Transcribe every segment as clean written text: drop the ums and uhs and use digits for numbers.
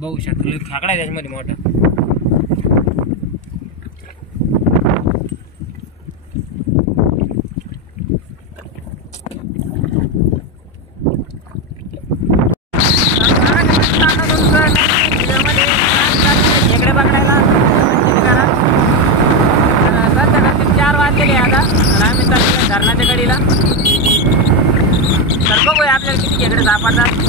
बघू शकतो खेकडा आहे त्याच्यामध्ये मोठा. खेकडे पकडायला 4 वाजलेले आता आणि आम्ही चाललो धरणाच्या कडीला. तर बघूया आपल्याला किती खेकडे सापडतात.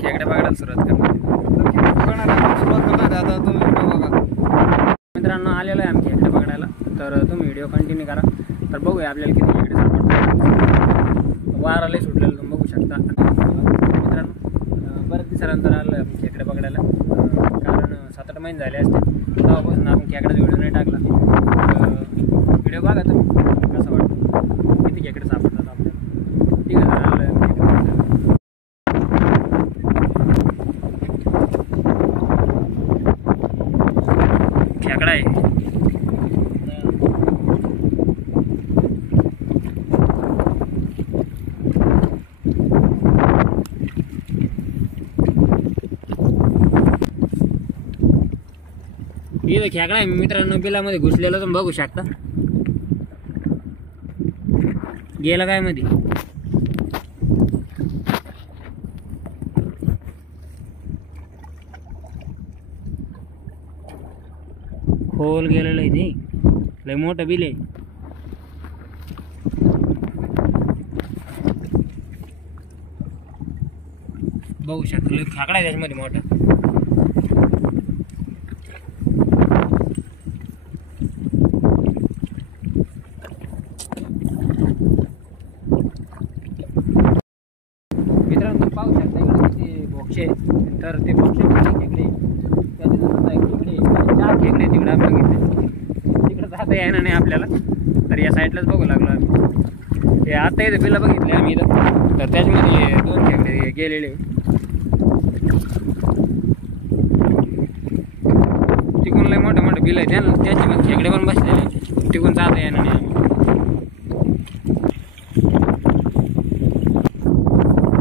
खेकडे बघायला सुरुवात करणार आता तुम्ही बघा. मित्रांनो आलेलो आहे आम्ही खेकडे पकडायला, तर तुम्ही व्हिडिओ कंटिन्यू करा. तर बघूया आपल्याला किती खेकडे सापडतात. वारालाही सुटलेलं तुम्ही बघू शकता. मित्रांनो बरेच दिवसानंतर आलं आम्ही खेकडे पकडायला, कारण 7-8 महिने झाले असते तेव्हापासून आपण खेकड्याचा व्हिडिओ नाही टाकला. व्हिडिओ बघा तुम्ही कसं वाटतं, किती खेकडे सापडतात आपल्याला. ठीक आहे, आलं खेकडा आहे. इथं खेकडा आहे मित्रांनो, बिलामध्ये घुसलेला तुम्ही बघू शकता. गेला काय मध्ये. खोल गेलेलं आहे ते, लय मोठं बिल आहे. बघू शकतो खेकडा आहे त्याच्यामध्ये मोठा. मित्रांनो पाहू शकता इकडे किती बोक्षे. तर ते बोक्षे खेकडे त्याचे 4 खेकडे तिकडे आम्ही बघितले. तिकडे जाता येणार नाही आपल्याला, तर या साईडलाच बघू लागलो आम्ही. हे आता इथं बिलं बघितले आम्ही इथं, तर त्याच्यामध्ये 2 खेकडे गेलेले. तिकडून लय मोठं मोठं बिल आहे त्याची मग खेकडे पण बसलेले. तिकडून जाता येणार नाही.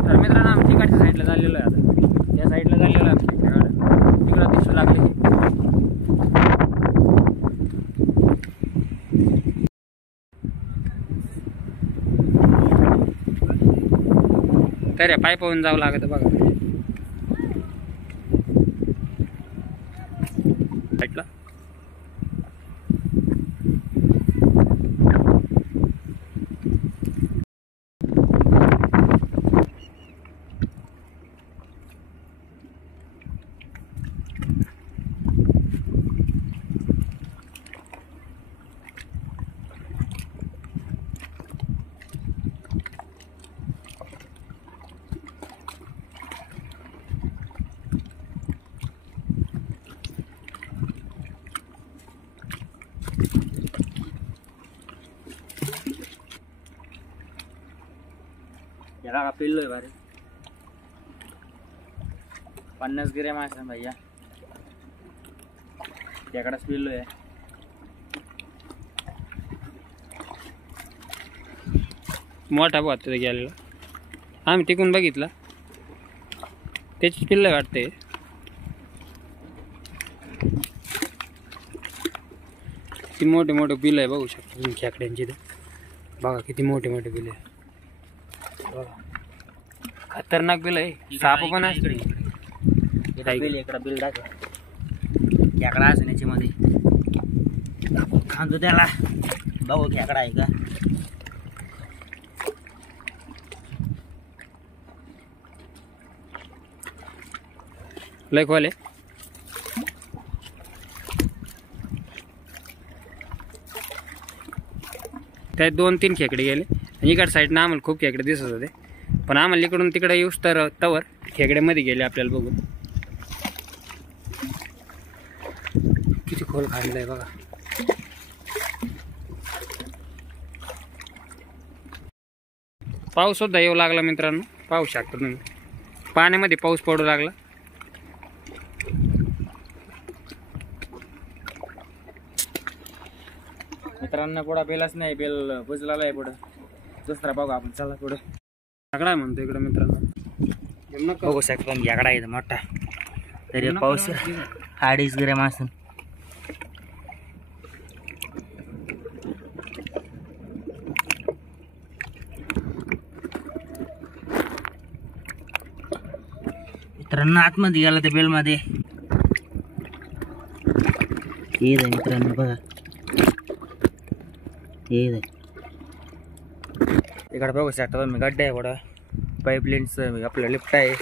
तर मित्रांनो आम्ही तिकडच्या साईडला चाललेलो आहे. आता या साईडला चाललेलो आहे आम्ही तिकडं दिसू लागले. तर या पाईपावरून जावं लागतं बघा साईडला. याला पिल्लो आहे बारे 50 ग्रॅम असं भैया त्याकडेच पिल्लो आहे. मोठा भात तिथे गेलेला आम्ही टिकून बघितला त्याची पिल्लं वाटते. किती मोठे मोठे पिल्लं आहे बघू शकता तुम्ही खेकड्यांची. ते बघा किती मोठे मोठे पिल्लं आहे बघा. खतरनाक पिल्लं आहे. साप पण आहे इकडे इकडे बिल दाखव. खेकडा असं याच्यामध्ये खांदो त्याला बघू खेकडा आहे का. लय खोल आहे. त्यात 2-3 खेकडे गेले आणि इकडच्या साईडनं आम्हाला खूप खेकडे दिसत होते पण आम्हाला इकडून तिकडे येऊस तर तवर खेकड्यामध्ये गेले आपल्याला बघून. किती खोल खाल्लंय बघा. पाऊस सुद्धा येऊ लागला मित्रांनो. पाहू शकता तुम्ही पाण्यामध्ये पाऊस पडू लागला. मित्रांनो पुढं बेलच नाही. बेल बुजलेला आहे पुढं. दुसरा बघू आपण. चला पुढं. खेकडा म्हणतो इकडे मित्रांनो. बघू शकतो खेकडा आहे मोठा. तरी पाऊस 2.5 ग्रॅम असून मित्रांनो आतमध्ये गेला त्या बेलमध्ये. हे आहे मित्रांनो बघा. हे आहे इकडे बघू शकता तुम्ही. गड्डा आहे पुढं. पाईपलाईनचं आपलं लिफ्ट आहे.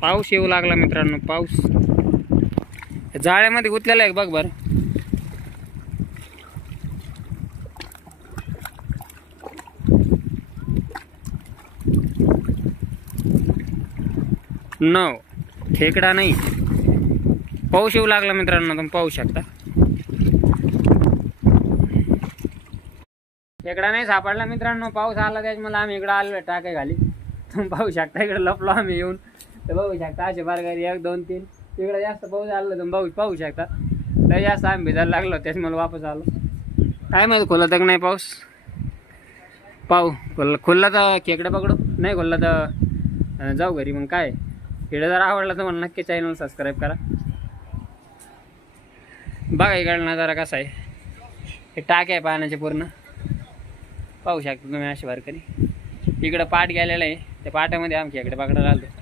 पाऊस येऊ लागला मित्रांनो. पाऊस जाळ्यामध्ये गुंतलेला आहे बघ बरं. नो खेकडा नाही. पाऊस येऊ लागला मित्रांनो. तुम्ही पाहू शकता. खेकडा नाही सापडला मित्रांनो. पाऊस आला त्याच मला आम्ही इकडे आलो टाके घाली. तुम्ही पाहू शकता इकडे लपलो आम्ही येऊन. तर बघू शकता असे बारगारी 1 2 3 तिकडे जास्त पाऊस आला. तुम्ही पाहू शकता. लय जास्त आम्ही भिजायला लागलो. त्याच मला वापस आलो. काय माहिती खोला तर नाही पाऊस. पाहू खुल्ला तर खेकडे पकडू. नाही खुल्ला तर जाऊ घरी. मग काय व्हिडिओ जर आवडला तर मला नक्की चॅनल सबस्क्राईब करा. बघा इकडला नजारा कसा आहे. हे टाक आहे पाण्याचे पूर्ण. पाहू शकता तुम्ही असे बारकरी. इकडं पाट गेलेला आहे. त्या पाट्यामध्ये आमच्या इकडे पकडायला आलो.